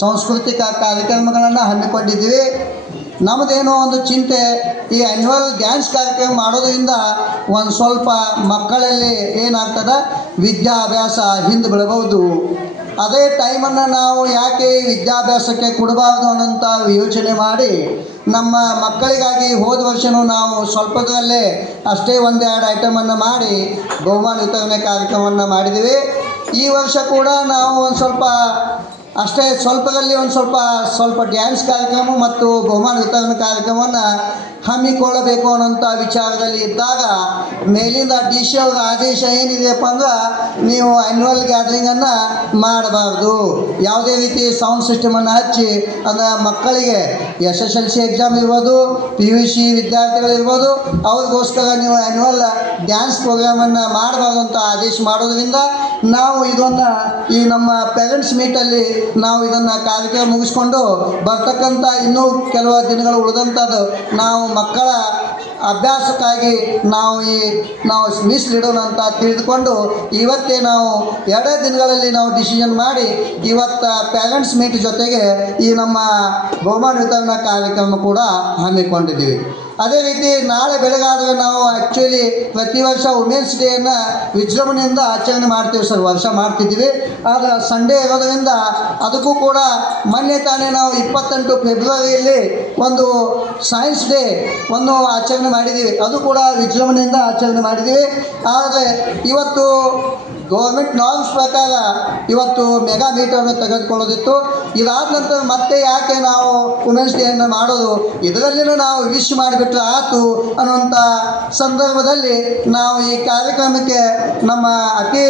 ಸಾಂಸ್ಕೃತಿಕ ಕಾರ್ಯಕ್ರಮಗಳನ್ನು ಹಮ್ಮಿಕೊಂಡಿದ್ದೀವಿ. ನಮ್ಮದೇನೋ ಒಂದು ಚಿಂತೆ, ಈ ಆ್ಯನ್ಯುವಲ್ ಡ್ಯಾನ್ಸ್ ಕಾರ್ಯಕ್ರಮ ಮಾಡೋದ್ರಿಂದ ಒಂದು ಸ್ವಲ್ಪ ಮಕ್ಕಳಲ್ಲಿ ಏನಾಗ್ತದೆ, ವಿದ್ಯಾಭ್ಯಾಸ ಹಿಂದೆ ಬೀಳಬಹುದು. ಅದೇ ಟೈಮನ್ನು ನಾವು ಯಾಕೆ ವಿದ್ಯಾಭ್ಯಾಸಕ್ಕೆ ಕೊಡಬಾರ್ದು ಅನ್ನೋಂಥ ಯೋಚನೆ ಮಾಡಿ ನಮ್ಮ ಮಕ್ಕಳಿಗಾಗಿ ಹೋದ ವರ್ಷವೂ ನಾವು ಸ್ವಲ್ಪದರಲ್ಲೇ ಅಷ್ಟೇ ಒಂದೆರಡು ಐಟಮನ್ನು ಮಾಡಿ ಬಹುಮಾನ ವಿತರಣೆ ಕಾರ್ಯಕ್ರಮವನ್ನು ಮಾಡಿದ್ದೀವಿ. ಈ ವರ್ಷ ಕೂಡ ನಾವು ಒಂದು ಸ್ವಲ್ಪ ಅಷ್ಟೇ ಸ್ವಲ್ಪದಲ್ಲಿ ಒಂದು ಸ್ವಲ್ಪ ಡ್ಯಾನ್ಸ್ ಕಾರ್ಯಕ್ರಮ ಮತ್ತು ಬಹುಮಾನ ವಿತರಣೆ ಕಾರ್ಯಕ್ರಮವನ್ನು ಹಮ್ಮಿಕೊಳ್ಳಬೇಕು ಅನ್ನೋಂಥ ವಿಚಾರದಲ್ಲಿ ಇದ್ದಾಗ ಮೇಲಿಂದ ಡಿ ಸಿ ಅವರ ಆದೇಶ ಏನಿದೆಯಪ್ಪ ಅಂದ್ರೆ, ನೀವು ಆ್ಯನ್ಯುವಲ್ ಗ್ಯಾದರಿಂಗನ್ನು ಮಾಡಬಾರ್ದು, ಯಾವುದೇ ರೀತಿ ಸೌಂಡ್ ಸಿಸ್ಟಮನ್ನು ಹಚ್ಚಿ ಅಂದರೆ ಮಕ್ಕಳಿಗೆ SSLC ಎಕ್ಸಾಮ್ ಇರ್ಬೋದು, PUC ವಿದ್ಯಾರ್ಥಿಗಳಿರ್ಬೋದು, ಅವ್ರಿಗೋಸ್ಕರ ನೀವು ಆ್ಯನ್ಯುವಲ್ ಡ್ಯಾನ್ಸ್ ಪ್ರೋಗ್ರಾಮನ್ನು ಮಾಡಬಾರ್ದು ಅಂತ ಆದೇಶ ಮಾಡೋದ್ರಿಂದ ನಾವು ಇದನ್ನು ಈ ನಮ್ಮ ಪೇರೆಂಟ್ಸ್ ಮೀಟಲ್ಲಿ ನಾವು ಇದನ್ನು ಕಾರ್ಯಕ್ರಮ ಮುಗಿಸ್ಕೊಂಡು ಬರ್ತಕ್ಕಂಥ ಇನ್ನೂ ಕೆಲವು ದಿನಗಳು ಉಳಿದಂಥದ್ದು ನಾವು ಮಕ್ಕಳ ಅಭ್ಯಾಸಕ್ಕಾಗಿ ನಾವು ಮೀಸಲಿಡೋಣ ಅಂತ ತಿಳಿದುಕೊಂಡು ಇವತ್ತೇ ನಾವು 2 ದಿನಗಳಲ್ಲಿ ನಾವು ಡಿಸಿಷನ್ ಮಾಡಿ ಇವತ್ತು ಪೇರೆಂಟ್ಸ್ ಮೀಟ್ ಜೊತೆಗೆ ಈ ನಮ್ಮ ಬಹುಮಾನ ವಿತರಣಾ ಕಾರ್ಯಕ್ರಮ ಕೂಡ ಹಮ್ಮಿಕೊಂಡಿದ್ದೀವಿ. ಅದೇ ರೀತಿ ನಾಳೆ ಬೆಳಗಾದರೆ ನಾವು ಆ್ಯಕ್ಚುಲಿ ಪ್ರತಿ ವರ್ಷ ವುಮೆನ್ಸ್ ಡೇಯನ್ನು ವಿಜೃಂಭಣೆಯಿಂದ ಆಚರಣೆ ಮಾಡ್ತೀವಿ ಸರ್, ವರ್ಷ ಮಾಡ್ತಿದ್ದೀವಿ. ಆದರೆ ಸಂಡೇ ಇರೋದ್ರಿಂದ ಅದಕ್ಕೂ ಕೂಡ ಮೊನ್ನೆ ತಾನೇ ನಾವು 28 ಫೆಬ್ರವರಿಯಲ್ಲಿ ಒಂದು ಸೈನ್ಸ್ ಡೇ ಒಂದು ಆಚರಣೆ ಮಾಡಿದ್ದೀವಿ, ಅದು ಕೂಡ ವಿಜೃಂಭಣೆಯಿಂದ ಆಚರಣೆ ಮಾಡಿದ್ದೀವಿ. ಆದರೆ ಇವತ್ತು ಗೌರ್ಮೆಂಟ್ ನಾರ್ಮ್ಸ್ ಪ್ರಕಾರ ಇವತ್ತು ಮೆಗಾ ಮೀಟರನ್ನು ತೆಗೆದುಕೊಳ್ಳೋದಿತ್ತು. ಇದಾದ ನಂತರ ಮತ್ತೆ ಯಾಕೆ ನಾವು ವುಮೆನ್ಸ್ ಡೇಯನ್ನು ಮಾಡೋದು, ಇದರಲ್ಲಿನೂ ನಾವು ವಿಶ್ ಮಾಡಿಬಿಟ್ರೆ ಆಯಿತು ಅನ್ನುವಂಥ ಸಂದರ್ಭದಲ್ಲಿ ನಾವು ಈ ಕಾರ್ಯಕ್ರಮಕ್ಕೆ ನಮ್ಮ ಅತಿ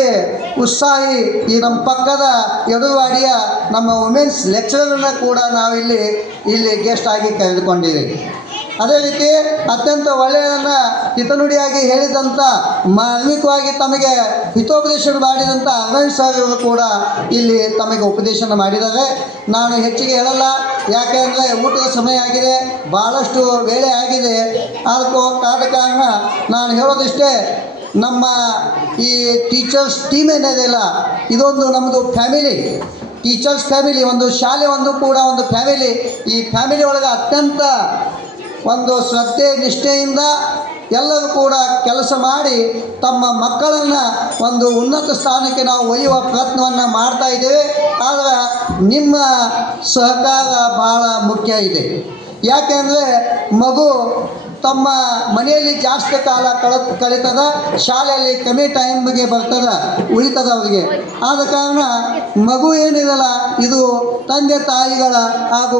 ಉತ್ಸಾಹಿ ಈ ನಮ್ಮ ಪಕ್ಕದ ಯಡೂರವಾಡಿಯ ನಮ್ಮ ವುಮೆನ್ಸ್ ಲೆಕ್ಚರರನ್ನು ಕೂಡ ನಾವಿಲ್ಲಿ ಗೆಸ್ಟ್ ಆಗಿ ಕರೆದುಕೊಂಡಿದ್ದೀವಿ. ಅದೇ ರೀತಿ ಅತ್ಯಂತ ಒಳ್ಳೆಯದನ್ನು ಹಿತನುಡಿಯಾಗಿ ಹೇಳಿದಂಥ ಮಾರ್ಮಿಕವಾಗಿ ತಮಗೆ ಹಿತೋಪದೇಶ ಮಾಡಿದಂಥ ಅರವಿಂದ್ ಸರ್ ಇವರು ಕೂಡ ಇಲ್ಲಿ ತಮಗೆ ಉಪದೇಶನ ಮಾಡಿದ್ದಾರೆ. ನಾನು ಹೆಚ್ಚಿಗೆ ಹೇಳಲ್ಲ, ಯಾಕೆ ಅಂದರೆ ಊಟದ ಸಮಯ ಆಗಿದೆ, ಭಾಳಷ್ಟು ವೇಳೆ ಆಗಿದೆ. ಆದ ಕಾರಣ ನಾನು ಹೇಳೋದಿಷ್ಟೇ, ನಮ್ಮ ಈ ಟೀಚರ್ಸ್ ಟೀಮ್ ಏನಿದೆಯಲ್ಲ, ಇದೊಂದು ನಮ್ಮದು ಫ್ಯಾಮಿಲಿ, ಟೀಚರ್ಸ್ ಫ್ಯಾಮಿಲಿ, ಒಂದು ಶಾಲೆ ಒಂದು ಕೂಡ ಒಂದು ಫ್ಯಾಮಿಲಿ. ಈ ಫ್ಯಾಮಿಲಿ ಒಳಗೆ ಅತ್ಯಂತ ಒಂದು ಶ್ರದ್ಧೆ ನಿಷ್ಠೆಯಿಂದ ಎಲ್ಲರೂ ಕೂಡ ಕೆಲಸ ಮಾಡಿ ತಮ್ಮ ಮಕ್ಕಳನ್ನು ಒಂದು ಉನ್ನತ ಸ್ಥಾನಕ್ಕೆ ನಾವು ಒಯ್ಯುವ ಪ್ರಯತ್ನವನ್ನು ಮಾಡ್ತಾ ಇದ್ದೇವೆ. ಆದರೆ ನಿಮ್ಮ ಸಹಕಾರ ಭಾಳ ಮುಖ್ಯ ಇದೆ. ಯಾಕೆಂದರೆ ಮಗು ತಮ್ಮ ಮನೆಯಲ್ಲಿ ಜಾಸ್ತಿ ಕಾಲ ಕಳೀತದ, ಶಾಲೆಯಲ್ಲಿ ಕಮ್ಮಿ ಟೈಮ್ಗೆ ಉಳಿತದ ಅವರಿಗೆ. ಆದ ಕಾರಣ ಮಗು ಏನಿದೆಯಲ್ಲ, ಇದು ತಂದೆ ತಾಯಿಗಳ ಹಾಗೂ